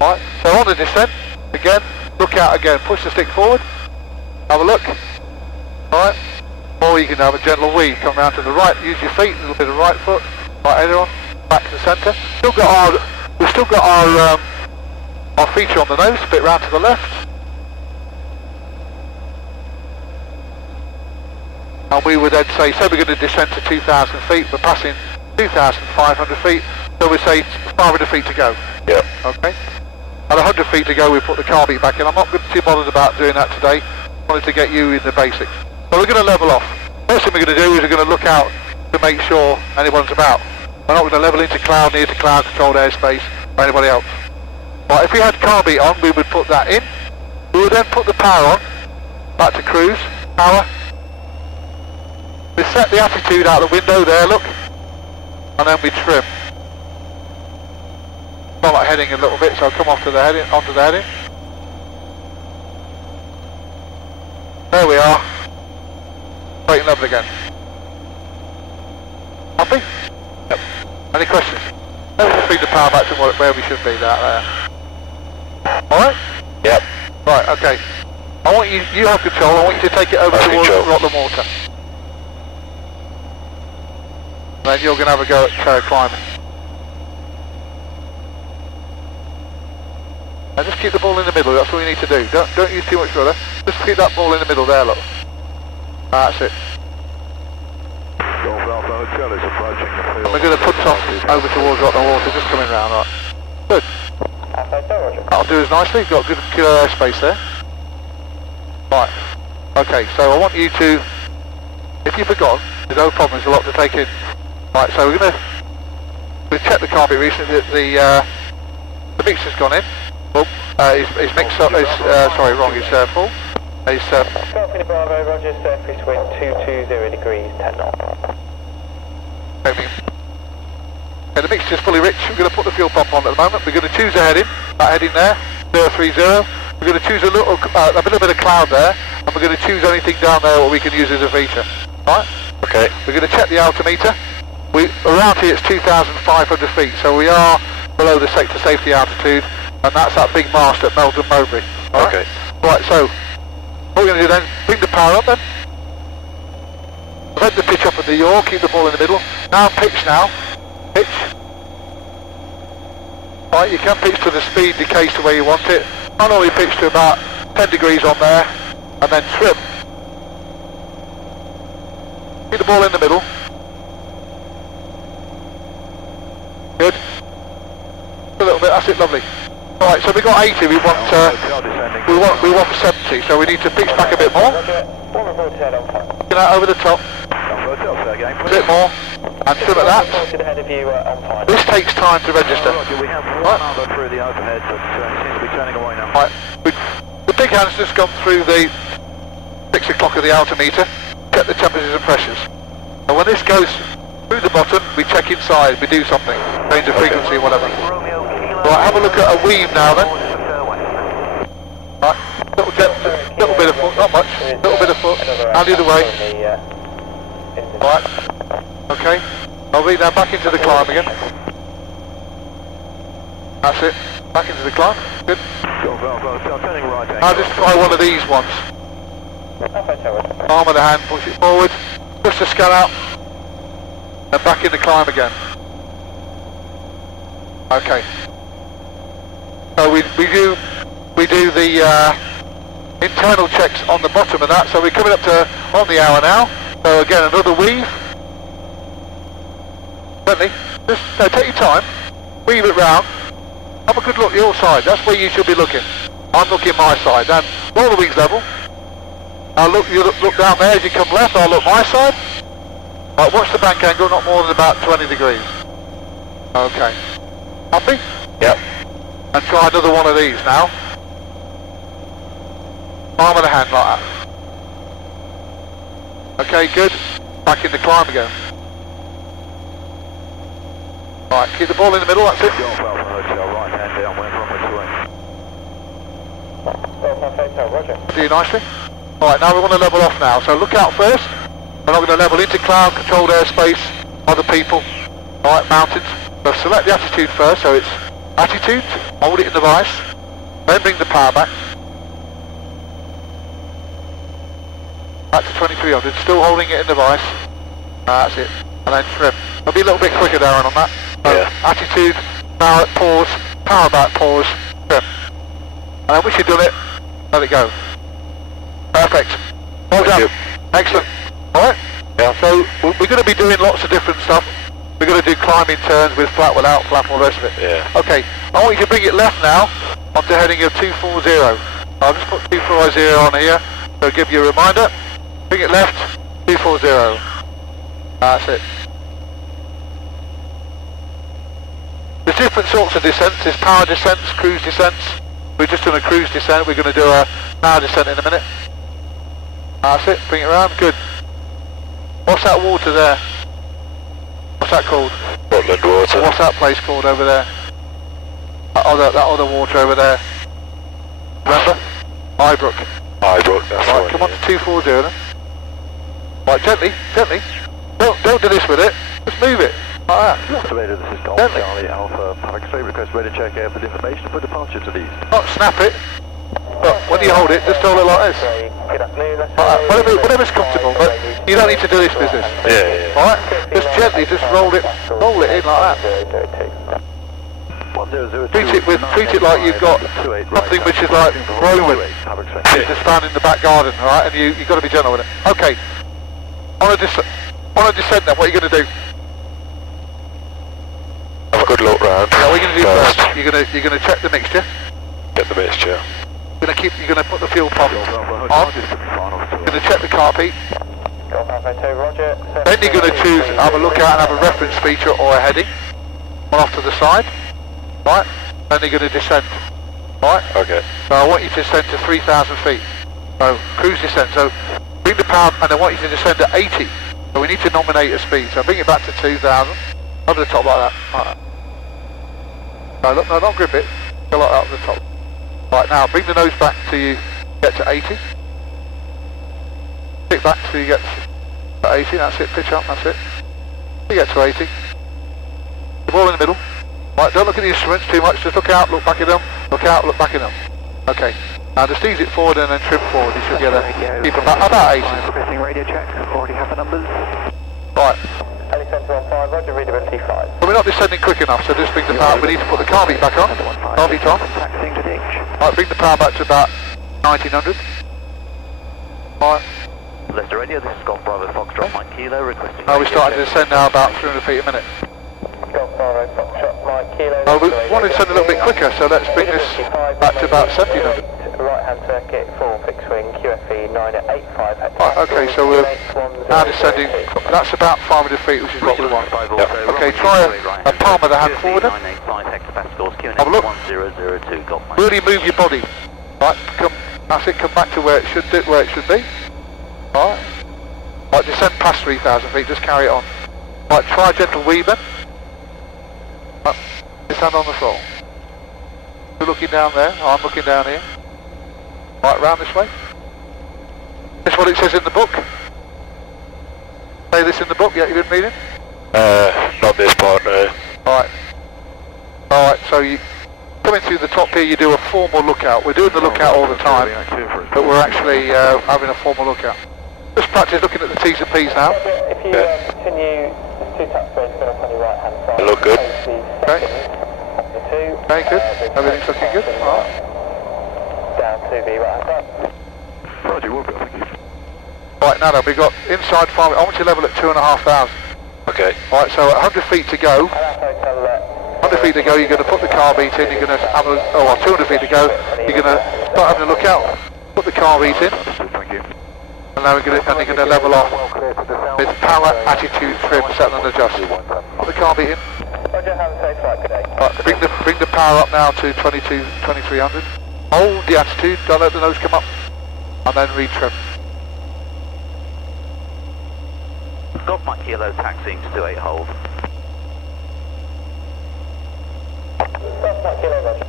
Alright, so on the descent, again, look out again, push the stick forward, have a look. Alright, or you can have a gentle weave, come round to the right, use your feet, a little bit of right foot, right aileron, back to the centre. We've still got our feature on the nose, a bit round to the left. And we would then say we're going to descend to 2,000 feet, we're passing 2,500 feet, so we say 500 feet to go. Yeah. Okay. At 100 feet to go, we put the car beat back in. I'm not too bothered about doing that today. I wanted to get you in the basics. So we're going to level off. First thing we're going to do is we're going to look out to make sure anyone's about. We're not going to level into cloud, near to cloud controlled airspace, or anybody else. But if we had car beat on, we would put that in. We would then put the power on, back to cruise, power. We set the attitude out the window there, look, and then we trim. Not like heading a little bit, so I'll come off to the heading, onto the heading. There we are. Straight and level again. Happy? Yep. Any questions? Let's just bring the power back to where we should be, there. Alright? Yep. Right, okay. I want you have control, I want you to take it over towards Rotterdam Water. Then you're going to have a go at climbing. And just keep the ball in the middle, that's all you need to do. Don't use too much rudder. Just keep that ball in the middle there, look. That's it. And we're going to put off over towards Rotterdam Water, just coming round, right. Good. That'll do us nicely, got good airspace there. Right. Okay, so I want you to, if you've forgotten, there's no problem, there's a lot to take in. Right, so we've checked the carpet recently, the mixer's gone in. Oh, it's mixed up, sorry, wrong, it's full. It's Golfing Bravo, Roger, surface wind 220 degrees, 10 knots. Okay, the mixture's fully rich, we're going to put the fuel pump on at the moment. We're going to choose a heading, that heading there, 030. We're going to choose a little bit of cloud there, and we're going to choose anything down there what we can use as a feature. Alright? Okay. We're going to check the altimeter. Around here it's 2,500 feet, so we are below the sector safety altitude, and that's that big mast at Melton Mowbray. Right? Okay. Right, so what we're going to do then, bring the power up then. Prevent the pitch up at the yaw, keep the ball in the middle. Now pitch now. Pitch. Right, you can pitch to the speed decrease to where you want it. I normally pitch to about 10 degrees on there, and then trim. Keep the ball in the middle. Good. A little bit, that's it, lovely. Alright, so we got 80, we want 70, so we need to pitch back a bit more. Get out over the top. A bit more, and trim at that. This takes time to register. Right, the big hand's just gone through the 6 o'clock of the altimeter, check the temperatures and pressures. And when this goes through the bottom, we check inside, we do something, change the frequency, whatever. Right, have a look at a weave now then. Right, little bit of foot, not much, little bit of foot, and the other way. Right, okay, I'll read that back into the climb again. That's it, back into the climb, good. Turning right. I'll just try one of these ones. Arm of the hand, push it forward, push the scan out, and back in the climb again. Okay. So we do the internal checks on the bottom of that. So we're coming up to on the hour now. So again, another weave. Gently, just take your time, weave it round. Have a good look at your side. That's where you should be looking. I'm looking my side. And roll the wings level. I'll look. You look down there as you come left. I'll look my side. Right, watch the bank angle, not more than about 20 degrees. Okay. Happy? Yep. And try another one of these now. Arm of the hand like that. Okay, good. Back in the climb again. Right, keep the ball in the middle, that's it. Right hand down, went Roger. Do you nicely? Alright, now we want to level off now, so look out first. We're not going to level into cloud, controlled airspace, other people. Alright, mountains. So select the attitude first, so it's attitude, hold it in the vice, then bring the power back. Back to 2300, still holding it in the vice. That's it. And then trim. I'll be a little bit quicker, Darren, on that. So attitude, power, pause, power back, pause, trim. And then once you've done it, let it go. Perfect. Well done. Excellent. Alright? Yeah. So we're going to be doing lots of different stuff. We're going to do climbing turns with flat, without flap, all the rest of it. Yeah. Okay, I want you to bring it left now onto heading of 240. I'll just put 240 on here, so give you a reminder. Bring it left, 240. That's it. There's different sorts of descents. There's power descents, cruise descents. We're just doing a cruise descent. We're going to do a power descent in a minute. That's it. Bring it around. Good. What's that water there? What's that called? Portland water. What's that place called over there? That other water over there. Remember? Highbrook. Highbrook, that's Right, right. come on to 240 then. Right, gently, gently. Don't do this with it. Just move it. Like that. Operator, this is Golf Gently. Charlie Alpha, Panic Straight request ready to check airport information for departure to these. Not snap it. But when you hold it, just hold it like this. Good afternoon, Whatever's comfortable, but you don't need to do this business. Yeah. Alright? Just gently, just roll it in like that. 1002. Treat it like you've got something which is like Roman. It's a stand in the back garden, alright? And you've got to be gentle with it. Okay. On a descent then, what are you going to do? Have a good look round. Yeah, what are you going to do first? You're going to check the mixture. Get the mixture. You're going to put the fuel pump on. You're going to check the carpet. Then you're going to choose, have a look out and have a reference feature or a heading. One off to the side. Right? Then you're going to descend. Right? Okay. So I want you to descend to 3,000 feet. So cruise descent. So bring the power and I want you to descend at 80. So we need to nominate a speed. So bring it back to 2,000. Over the top like that. Like that. No, don't grip it. Go like that over the top. Right, now bring the nose back till you get to 80. Kick back till you get to 80. That's it. Pitch up. That's it. You get to 80. The ball in the middle. Right, don't look at the instruments too much. Just look out, look back at them. Look out, look back at them. Okay. Now just ease it forward and then trim forward. You should get a keep about 80. Requesting radio check. Already have the numbers. Right. Heli Centre on 5, Roger, readability 5. But we're not descending quick enough, so just bring the power. We need to put the car beat back on. Car beat on. Taxiing to ditch. Right, bring the power back to about 1900. Right. Leicester Radio, this is Golf Bravo Foxtrot, Mike Kilo, requesting... We're starting to descend now about 300 feet a minute. Golf Bravo Foxtrot, Mike Kilo. We want to descend a little bit quicker, so let's bring this back to about 1700. Right hand circuit, 4 fixed wing, QFE 985 hectares. Right, okay, so we're now descending, that's about 500 feet, which is what we want. Yep. Okay, try a palm of the hand forward. Have a look. Really move your body. Right, that's it, come back to where it should be. Alright. Right, descend past 3,000 feet, just carry it on. Right, try gentle weaving. Up, his hand on the throttle. You're looking down there, I'm looking down here. Right, round this way. That's what it says in the book. Say this in the book, yeah, you didn't read it? Not this part, no. Alright. Alright, so you coming through the top here, you do a formal lookout. We're doing the lookout all the time, but we're actually having a formal lookout. Just practice looking at the T's and P's now. If you continue, there's 2 taxiways going up on your right hand side. They look good. Okay. The 2. Okay, good. Everything's looking good. Alright. Down to the right hand side. Roger, we'll go, thank you. Right, now we've got inside 5, I want you level at 2,500. Okay. Alright, so at 100 feet to go, And that's hotel 100 feet to go, you're going to put the car beat in, you're going to have a, 200 feet to go, you're going to start having a look out, put the car beat in, Thank you. and now you're going to level off with power, attitude, trim, set and adjust. Put the car beat in. Roger, have a safe flight today. Right, bring the power up now to 2300. Hold the attitude, don't let the nose come up, and then retrim. Golf Mike Kilo taxiing to 28 hold. Golf Mike Kilo, Roger.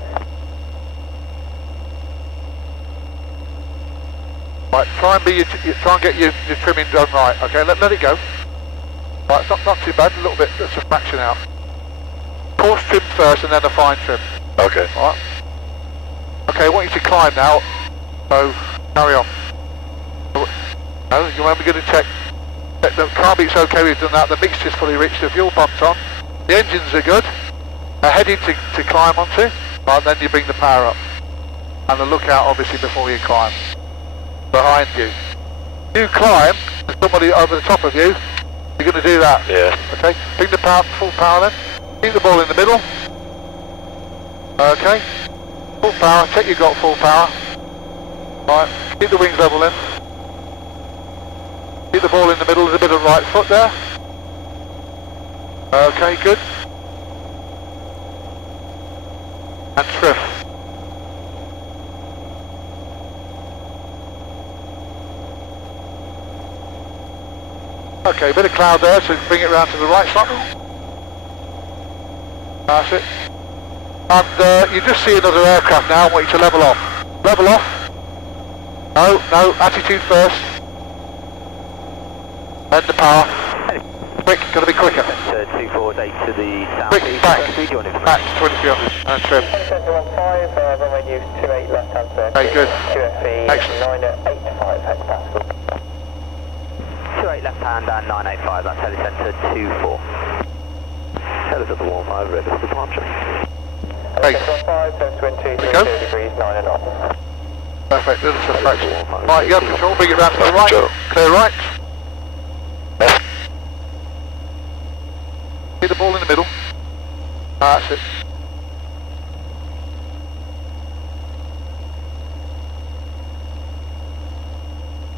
Right, try and get your trimming done right. Okay, let it go. Right, it's not too bad. A little bit. That's a fraction out. Coarse trim first, and then a fine trim. Okay. All right. Okay, I want you to climb now. So carry on. No, you remember going to check. The car beat's okay. We've done that. The mixture's fully rich. The fuel pump's on. The engines are good. A heading to climb onto. Right, then you bring the power up, and the lookout obviously before you climb. Behind you. You climb, there's somebody over the top of you, you're going to do that. Yeah. Okay, bring the power, full power then. Keep the ball in the middle. Okay, full power, check you've got full power. Right, keep the wings level in. Keep the ball in the middle, there's a bit of right foot there. Okay, good. And trim. Okay, a bit of cloud there, so bring it round to the right slightly. That's it. And you just see another aircraft now, I want you to level off. Level off. No, attitude first. Then the power. Quick, gotta be quicker. 248 to the south. Quick, back to 2300 and trim. 2015, runway news 28 left hand circle. Okay, good. QFE Excellent. 985 hectopascal. 28 left hand and 985, that's heli centre 24. Helicopter 15, ready for departure. Hey. 5, so wind 2, Go. 2 degrees, 9 and off. Perfect, little fraction. Right, you have control, bring it round to the right. Clear right. Left. Hit the ball in the middle. That's it.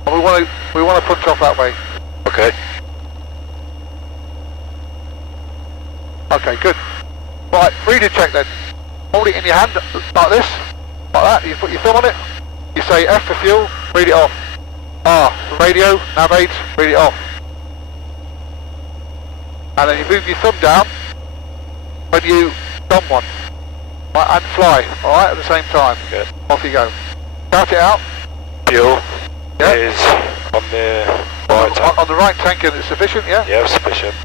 And we want to punch off that way. Okay. Okay, good. Right, freedom check then. Hold it in your hand like this, like that. You put your thumb on it. You say F for fuel, read it off. R for radio, navigate, read it off. And then you move your thumb down when you done one. Right, and fly, alright, at the same time. Okay. Off you go. Count it out. Fuel Yeah. is on the right tank. On the right tank, and it's sufficient, yeah? Yeah, sufficient.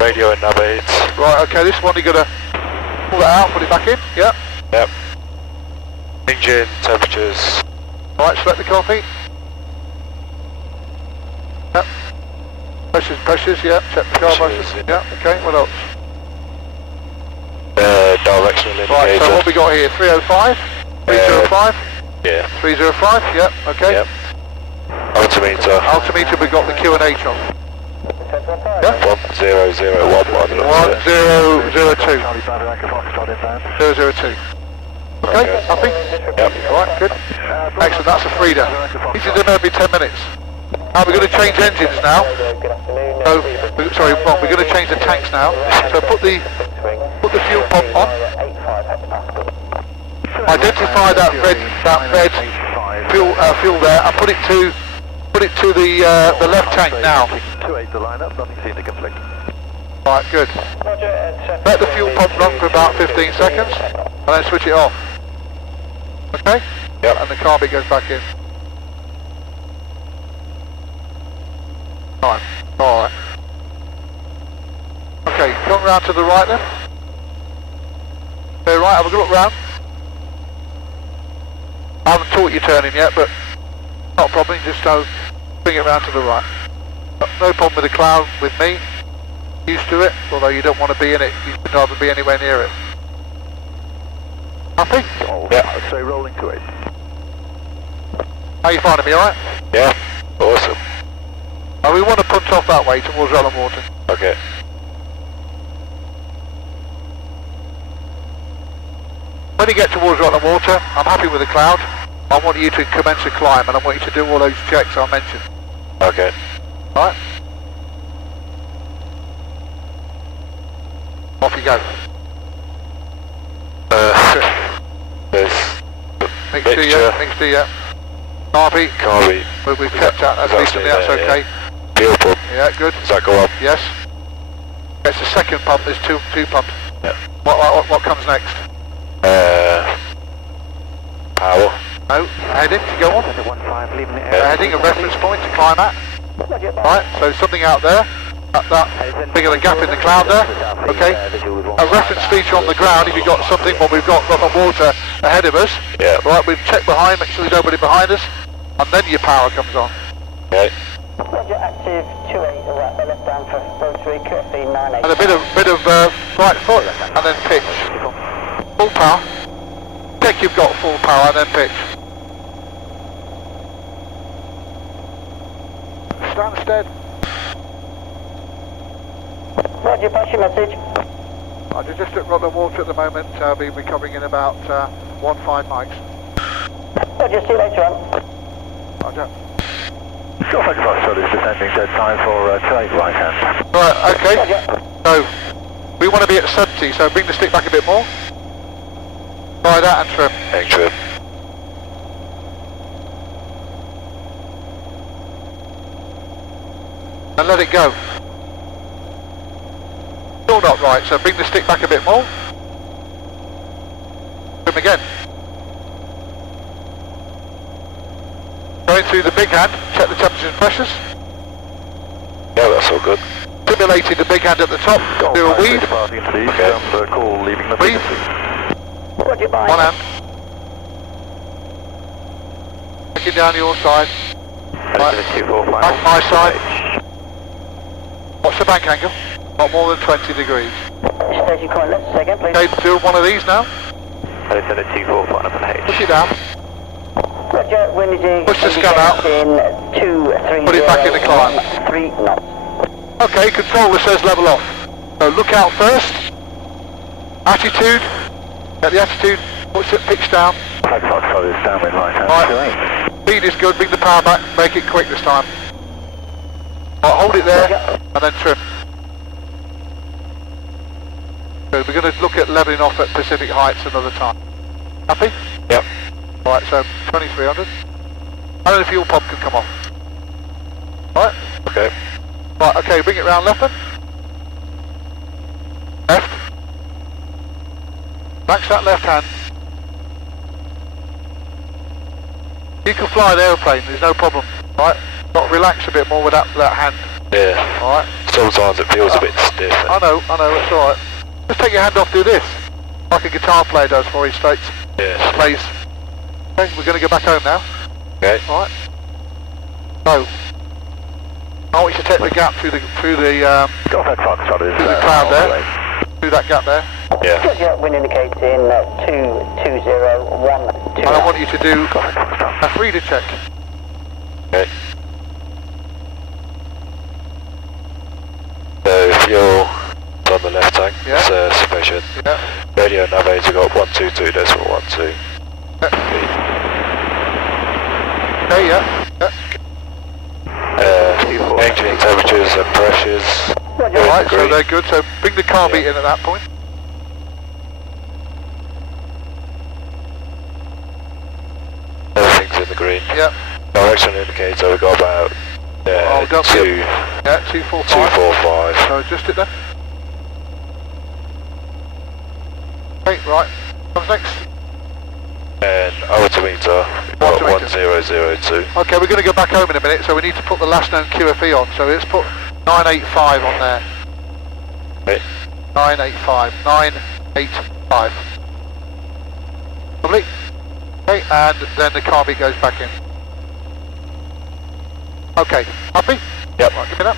Radio and navigate. Right, okay, this one you gotta pull that out, put it back in, yeah? Yep. Engine temperatures. Alright, select the cockpit. Yep. Pressures, yeah, check the car Pressures, pressures, yeah. yeah, okay, what else? Directional indicator. Right, so what we got here, 305, 305, Yeah. 305, yeah, okay. Yep. Altimeter. Altimeter, we got the Q&H on. Yeah? 10011. 1002. 002. Okay, happy? Yep. Alright, good. Excellent, that's a Frida. Each of them every 10 minutes. Now we're going to change engines now. So, sorry, Bob, we're going to change the tanks now. So put the fuel pump on. Identify that red fuel there, and put it to the left tank now. 28 to line up, nothing seen to conflict. Right, good. Let the fuel pump run for about 15 seconds and then switch it off. Okay? Yep. And the carb goes back in. Fine. Alright. Okay, come round to the right then. Okay, right, have a good look round. I haven't taught you turning yet, but not a problem, just bring it round to the right. No problem with the cloud with me. Used to it, although you don't want to be in it, you should rather be anywhere near it. Happy? Yeah, I'd say rolling to 8. How you finding me, alright? Yeah, awesome. We want to punch off that way towards Rutland Water. Okay. When you get towards Rutland Water, I'm happy with the cloud. I want you to commence a climb and I want you to do all those checks I mentioned. Okay. Alright? Off you go. There's Next to you. Carby. We've kept that, that's recently, that's okay. Fuel pump. Yeah, good. Does that go up? Yes. It's the second pump, there's two pumps. Yeah. What comes next? Power. No, heading to go on. Heading, a reference point to climb at. Right, so something out there. That bigger the gap in the cloud there. Okay. A reference feature on the ground if you've got something, well we've got Rutland Water ahead of us. Yeah. Right, we've checked behind, make sure there's nobody behind us. And then your power comes on. Okay. Roger, active 28, right, left down for rotary, QFE 98. And a bit of right foot, and then pitch. Full power. Check you've got full power, and then pitch. Stand stead. Roger, pass your message. Roger, just at Rutland Water at the moment, be recovering in about 1.5 mics. Roger, see you later on. Roger. Sure, thank you very much. It's descending dead time for 28 right hand. Right, okay. Roger. So, we want to be at 70, so bring the stick back a bit more. Try that and trim. Hang trim. And let it go. Still not right, so bring the stick back a bit more. Trim again. Going through the big hand, check the temperatures and pressures. Yeah, that's all good. Simulating the big hand at the top, do a weave. Okay. Call leaving the Weave. Roger, bye. One hand. Looking down your side. Right. Back my side. What's the bank angle? Not more than 20 degrees. Station coin left, second, please. Okay, do one of these now. Lieutenant 245 up on H. Push it down. Roger, wind is Push the scan out. in 230. Put it back in the climb. 3 knots. Okay, controller says level off. So look out first. Attitude. Get the attitude. Push it, pitch down. Flag Foxtrot is downwind right hand. Right. Speed is good. Bring the power back. Make it quick this time. Right, hold it there and then trim. So we're going to look at leveling off at Pacific Heights another time. Happy? Yep. Right, so 2300. And then the fuel pump can come off. Right? Okay. Right, okay, bring it round left then. Left. Max that left hand. You can fly an aeroplane, there's no problem. Right? Got to relax a bit more with that hand. Yeah. Alright? Sometimes it feels a bit stiff. I know, it's alright. Just take your hand off, do this. Like a guitar player does for his states. Yeah. Plays. Okay, we're going to go back home now. Okay. Alright? So, I want you to take the gap through the Go Flag Foxtrot is through the cloud there. Through that gap there. Yeah. Roger, wind indicating 22012. And I want you to do a freeder check. Okay. So fuel on the left tank, Yeah. it's sufficient. Yeah. Radio navigator got 122.12. Okay, yeah. Engine temperatures and pressures. Roger. Alright, so green. they're good. So bring the car beat in at that point. Everything's in the green. Yeah. Direction indicator, we got about Oh, don't be 2, Yeah, 245. 245. So adjust it then. Okay, right. Comes next. And altimeter, got Altimeter. 1002. Okay, we're going to go back home in a minute, so we need to put the last known QFE on. So let's put 985 on there. Okay. 985. 985. Lovely. Okay, and then the car beat goes back in. Okay, happy? Yep. Right, give me that.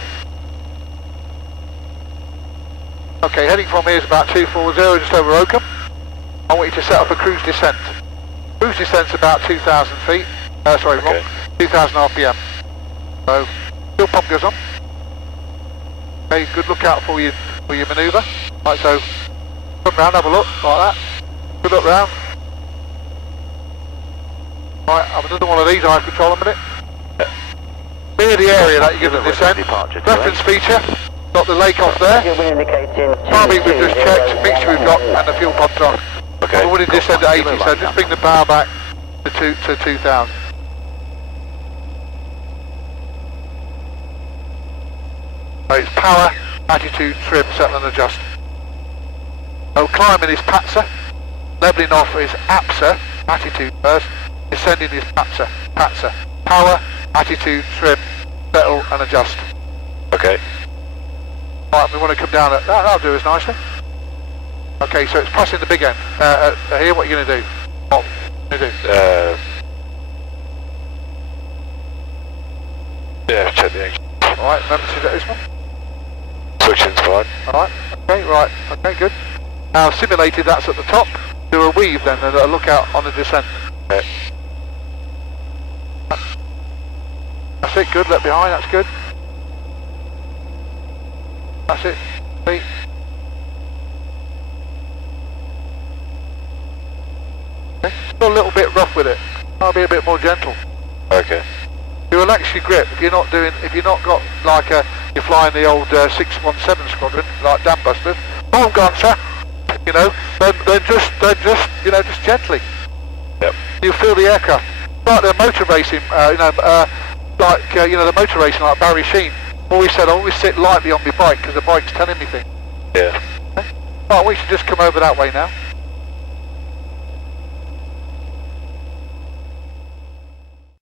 Okay, heading from here is about 240, just over Oakham. I want you to set up a cruise descent. Cruise descent's about 2,000 feet. Sorry, Okay. wrong. 2,000 RPM. So, fuel pump goes on. Okay, good look out for your manoeuvre. Right, so, come round, have a look, like that. Good look round. Right, have another one of these, I control a minute. Near the area that you're going to descend. Reference feature, got the lake off there. Timing we've just checked, mixture we've got, and the fuel pump's on. Okay. We wanted to descend at 80, so just bring the power back to 2,000. So it's power, attitude, trim, settle and adjust. So climbing is PATSA, levelling off is APSA, attitude first, descending is PATSA, PATSA. Power, attitude, trim, settle and adjust. Okay. Right, we want to come down at, that'll do us nicely. Okay, so it's pressing the big end. Here, what are you going to do? What are you going to do? Yeah, check the engine. Alright, remember to do this one. Switching's fine. Alright, okay, right, okay, good. Now simulated, that's at the top. Do a weave then, and a look out on the descent. Okay. That's it, good, left behind, that's good. That's it, see? Okay, still a little bit rough with it. I'll be a bit more gentle. Okay. You relax your grip if you're not got like you're flying the old 617 squadron like dam busters. Oh, gone, sir. You know, then just gently. Yep. You feel the aircraft like the motor racing. The motor racing like Barry Sheen always said. I always sit lightly on my bike because the bike's telling me things. Yeah. Oh, we should just come over that way now.